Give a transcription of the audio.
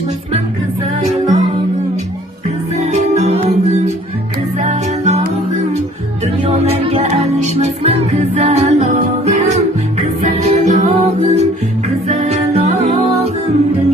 alışmasın güzel oğlum, güzel oğlum, güzel oğlum. Dünyalarga alışmasın güzel oğlum, güzel oğlum, güzel oğlum.